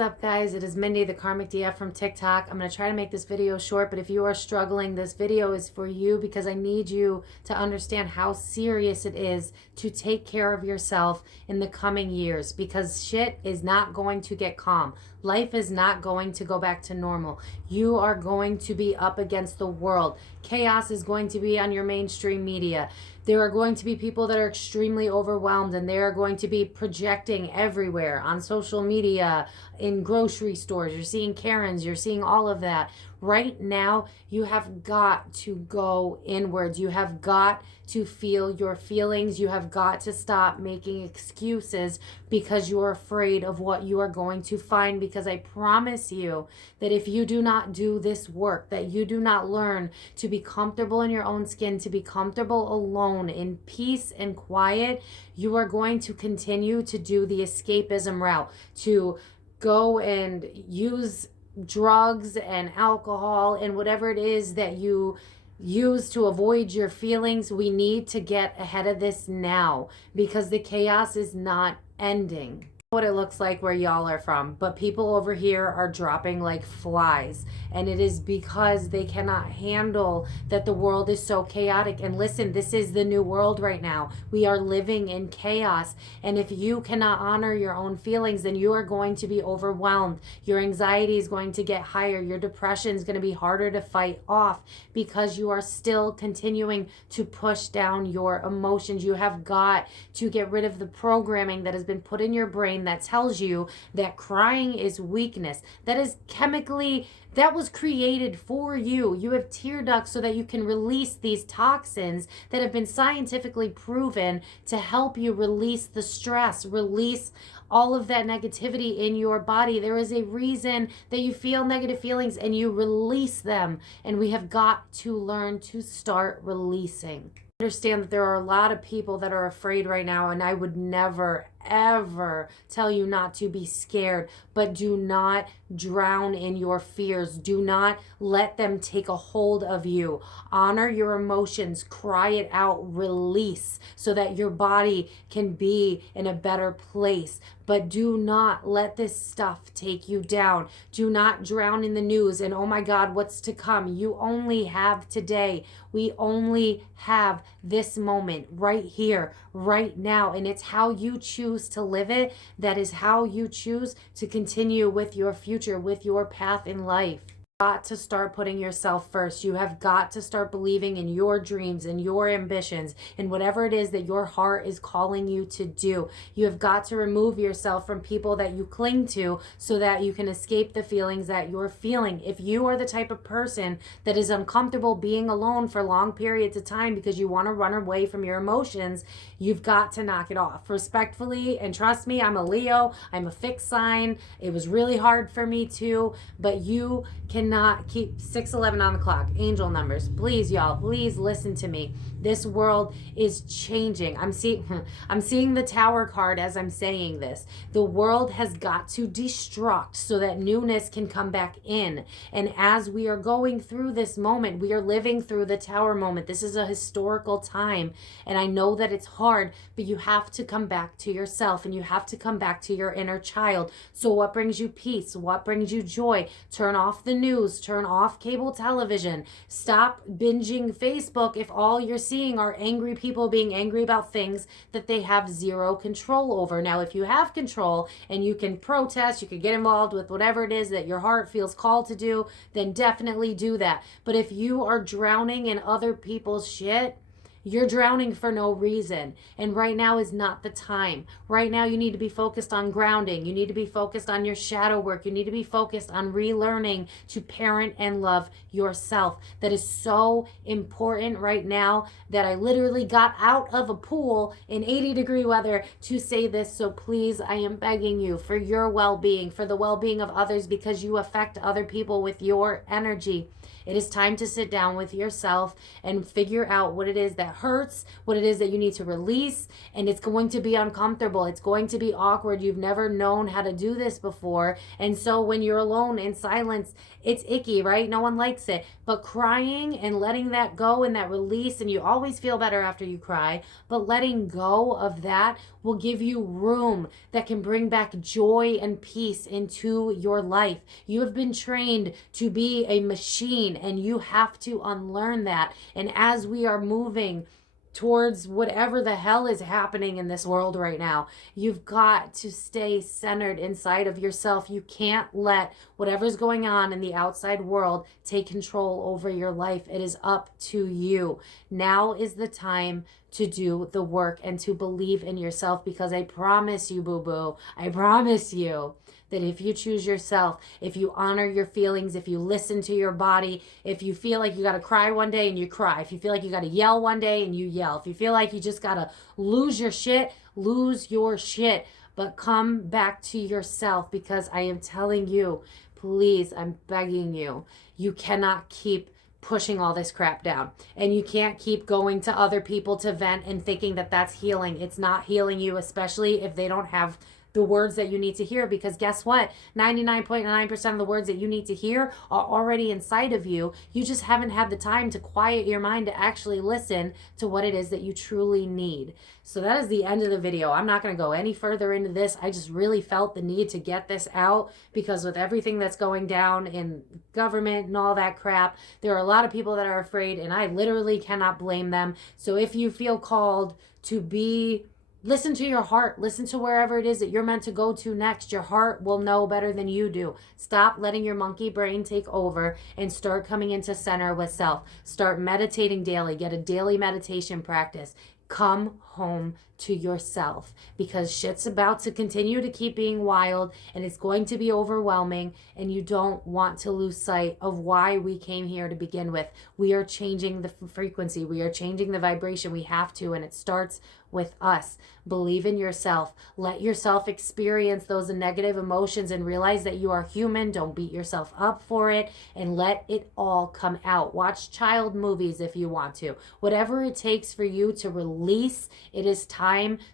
What's up, guys? It is Mindy, the Karmic DF from TikTok. I'm going to try to make this video short, but if you are struggling, this video is for you because I need you to understand how serious it is to take care of yourself in the coming years, because shit is not going to get calm. Life is not going to go back to normal. You are going to be up against the world. Chaos is going to be on your mainstream media. There are going to be people that are extremely overwhelmed, and they are going to be projecting everywhere on social media, in grocery stores. You're seeing Karens, you're seeing all of that. Right now, you have got to go inwards. You have got to feel your feelings. You have got to stop making excuses because you're afraid of what you are going to find. Because I promise you that if you do not do this work, that you do not learn to be comfortable in your own skin, to be comfortable alone in peace and quiet, you are going to continue to do the escapism route, to go and use drugs and alcohol and whatever it is that you use to avoid your feelings. We need to get ahead of this now because the chaos is not ending. What it looks like where y'all are from, but people over here are dropping like flies, and it is because they cannot handle that the world is so chaotic. And listen, this is the new world right now. We are living in chaos, and if you cannot honor your own feelings, then you are going to be overwhelmed. Your anxiety is going to get higher. Your depression is going to be harder to fight off because you are still continuing to push down your emotions. You have got to get rid of the programming that has been put in your brain that tells you that crying is weakness. That is chemically, that was created for you. You have tear ducts so that you can release these toxins that have been scientifically proven to help you release the stress, release all of that negativity in your body. There is a reason that you feel negative feelings and you release them. And we have got to learn to start releasing. Understand that there are a lot of people that are afraid right now, and I would never ever tell you not to be scared, but do not drown in your fears. Do not let them take a hold of you. Honor your emotions, cry it out, release so that your body can be in a better place. But do not let this stuff take you down. Do not drown in the news and, oh my God, what's to come? You only have today. We only have this moment right here, right now, and it's how you choose to live it. That is how you choose to continue with your future, with your path in life. Got to start putting yourself first. You have got to start believing in your dreams and your ambitions and whatever it is that your heart is calling you to do. You have got to remove yourself from people that you cling to so that you can escape the feelings that you're feeling. If you are the type of person that is uncomfortable being alone for long periods of time because you want to run away from your emotions, you've got to knock it off respectfully. And trust me, I'm a Leo. I'm a fixed sign. It was really hard for me too, but you can not keep 611 on the clock. Angel numbers, please, y'all, please listen to me. This world is changing. I'm seeing the Tower card as I'm saying this. The world has got to destruct so that newness can come back in. And as we are going through this moment, we are living through the Tower moment. This is a historical time, and I know that it's hard, but you have to come back to yourself and you have to come back to your inner child. So what brings you peace? What brings you joy? Turn off the news. Turn off cable television. Stop binging Facebook if all you're seeing are angry people being angry about things that they have zero control over. Now, if you have control and you can protest, you can get involved with whatever it is that your heart feels called to do, then definitely do that. But if you are drowning in other people's shit, you're drowning for no reason. And right now is not the time. Right now you need to be focused on grounding. You need to be focused on your shadow work. You need to be focused on relearning to parent and love yourself. That is so important right now that I literally got out of a pool in 80-degree weather to say this. So please, I am begging you for your well-being, for the well-being of others, because you affect other people with your energy. It is time to sit down with yourself and figure out what it is that that hurts, what it is that you need to release, and it's going to be uncomfortable. It's going to be awkward. You've never known how to do this before. And so when you're alone in silence, it's icky, right? No one likes it. But crying and letting that go and that release, and you always feel better after you cry, but letting go of that will give you room that can bring back joy and peace into your life. You have been trained to be a machine, and you have to unlearn that. And as we are moving towards whatever the hell is happening in this world right now, you've got to stay centered inside of yourself. You can't let whatever's going on in the outside world take control over your life. It is up to you. Now is the time to do the work and to believe in yourself, because I promise you, boo-boo, I promise you that if you choose yourself, if you honor your feelings, if you listen to your body, if you feel like you got to cry one day and you cry, if you feel like you got to yell one day and you yell, if you feel like you just got to lose your shit, lose your shit, but come back to yourself, because I am telling you, please, I'm begging you, you cannot keep pushing all this crap down, and you can't keep going to other people to vent and thinking that that's healing. It's not healing you, especially if they don't have the words that you need to hear, because guess what? 99.9% of the words that you need to hear are already inside of you. You just haven't had the time to quiet your mind to actually listen to what it is that you truly need. So that is the end of the video. I'm not going to go any further into this. I just really felt the need to get this out, because with everything that's going down in government and all that crap, there are a lot of people that are afraid, and I literally cannot blame them. So if you feel called to listen to your heart. Listen to wherever it is that you're meant to go to next. Your heart will know better than you do. Stop letting your monkey brain take over and start coming into center with self. Start meditating daily. Get a daily meditation practice. Come home to yourself, because shit's about to continue to keep being wild, and it's going to be overwhelming, and you don't want to lose sight of why we came here to begin with. We are changing the frequency. We are changing the vibration. We have to, and it starts with us. Believe in yourself. Let yourself experience those negative emotions and realize that you are human. Don't beat yourself up for it, and let it all come out. Watch child movies if you want to. Whatever it takes for you to release, it is time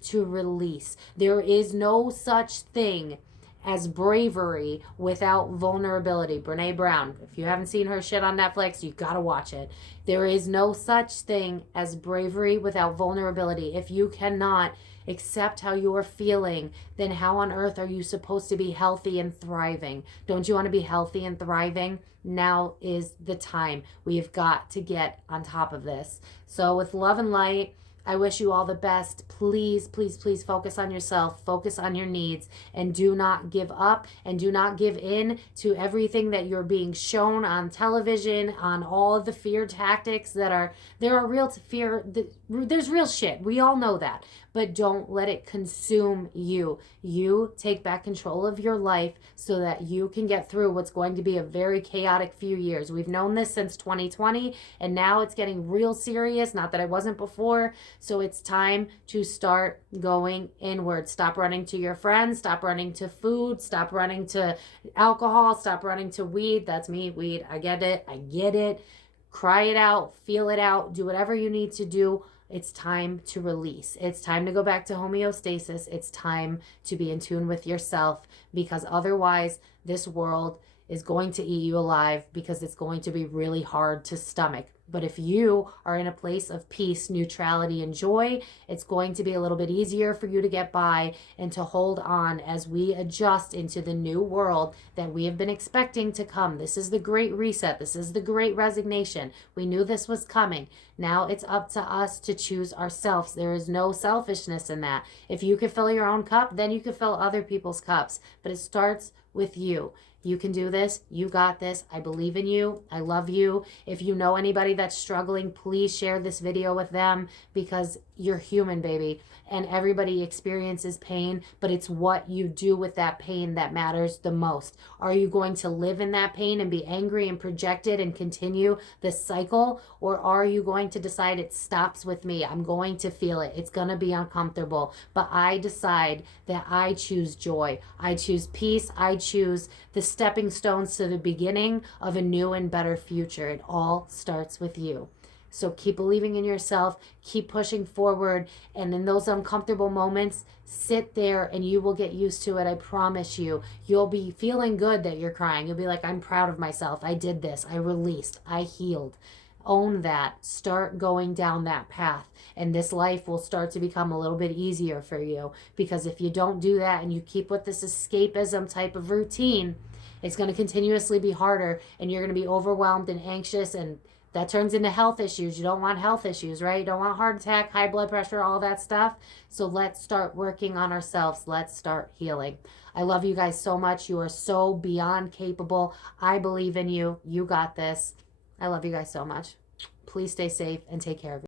to release. There is no such thing as bravery without vulnerability. Brene Brown. If you haven't seen her shit on Netflix, you gotta watch it. There is no such thing as bravery without vulnerability. If you cannot accept how you are feeling, then how on earth are you supposed to be healthy and thriving? Don't you want to be healthy and thriving? Now is the time. We've got to get on top of this. So with love and light, I wish you all the best. Please, please, please focus on yourself. Focus on your needs, and do not give up, and do not give in to everything that you're being shown on television, on all of the fear tactics that are, there are real fear. There's real shit. We all know that, but don't let it consume you. You take back control of your life so that you can get through what's going to be a very chaotic few years. We've known this since 2020, and now it's getting real serious. Not that it wasn't before. So it's time to start going inward. Stop running to your friends. Stop running to food. Stop running to alcohol. Stop running to weed. That's me, weed. I get it. I get it. Cry it out. Feel it out. Do whatever you need to do. It's time to release. It's time to go back to homeostasis. It's time to be in tune with yourself, because otherwise this world is going to eat you alive, because it's going to be really hard to stomach. But if you are in a place of peace, neutrality, and joy, it's going to be a little bit easier for you to get by and to hold on as we adjust into the new world that we have been expecting to come. This is the great reset. This is the great resignation. We knew this was coming. Now it's up to us to choose ourselves. There is no selfishness in that. If you can fill your own cup, then you can fill other people's cups. But it starts with you. You can do this. You got this. I believe in you. I love you. If you know anybody that's struggling, please share this video with them, because you're human, baby. And everybody experiences pain, but it's what you do with that pain that matters the most. Are you going to live in that pain and be angry and project it and continue the cycle? Or are you going to decide it stops with me? I'm going to feel it. It's going to be uncomfortable. But I decide that I choose joy. I choose peace. I choose the stepping stones to the beginning of a new and better future. It all starts with you. So keep believing in yourself, keep pushing forward, and in those uncomfortable moments, sit there and you will get used to it. I promise you. You'll be feeling good that you're crying. You'll be like, I'm proud of myself. I did this. I released. I healed. Own that. Start going down that path. And this life will start to become a little bit easier for you. Because if you don't do that and you keep with this escapism type of routine, it's going to continuously be harder and you're going to be overwhelmed and anxious, and that turns into health issues. You don't want health issues, right? You don't want heart attack, high blood pressure, all that stuff. So let's start working on ourselves. Let's start healing. I love you guys so much. You are so beyond capable. I believe in you. You got this. I love you guys so much. Please stay safe and take care of yourself.